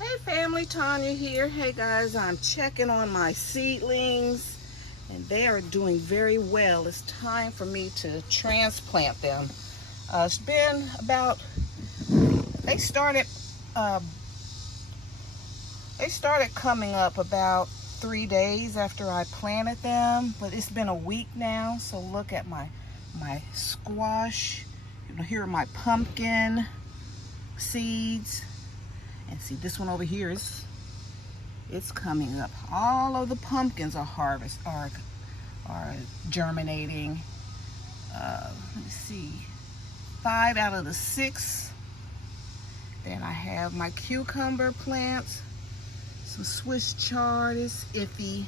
Hey family, Tanya here. Hey guys, I'm checking on my seedlings and they are doing very well. It's time for me to transplant them. It's been about, they started uh, coming up about 3 days after I planted them, but it's been a week now. So look at my squash. Here are my pumpkin seeds. And see, this one over here it's coming up. All of the pumpkins are germinating. Let me see, 5 out of the 6. Then I have my cucumber plants. Some Swiss chard is iffy.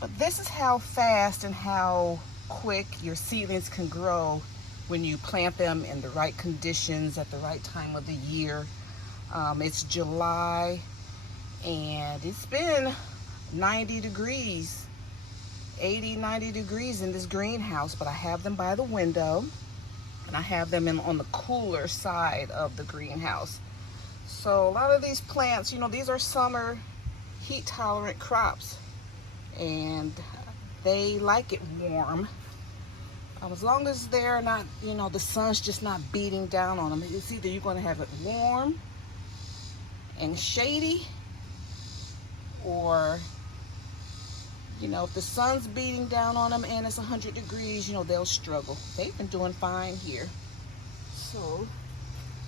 But this is how fast and how quick your seedlings can grow when you plant them in the right conditions at the right time of the year. It's July and it's been 90 degrees, 80, 90 degrees in this greenhouse, but I have them by the window and I have them on the cooler side of the greenhouse. So a lot of these plants, these are summer heat tolerant crops and they like it warm. As long as they're not, the sun's just not beating down on them. It's either you're going to have it warm and shady, or if the sun's beating down on them and it's 100 degrees, they'll struggle. They've been doing fine here. So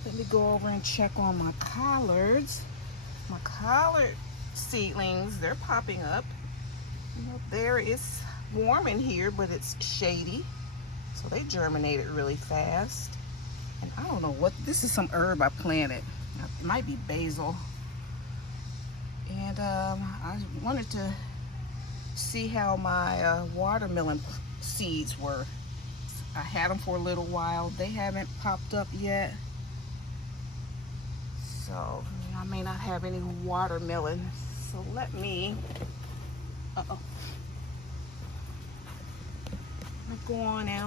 let me go over and check on my collards. My collard seedlings, they're popping up. There it's warm in here, but it's shady, so they germinated really fast. And I don't know what this is, some herb I planted. It might be basil. And I wanted to see how my watermelon seeds were. I had them for a little while. They haven't popped up yet. So I may not have any watermelon. So let me, let me go on out.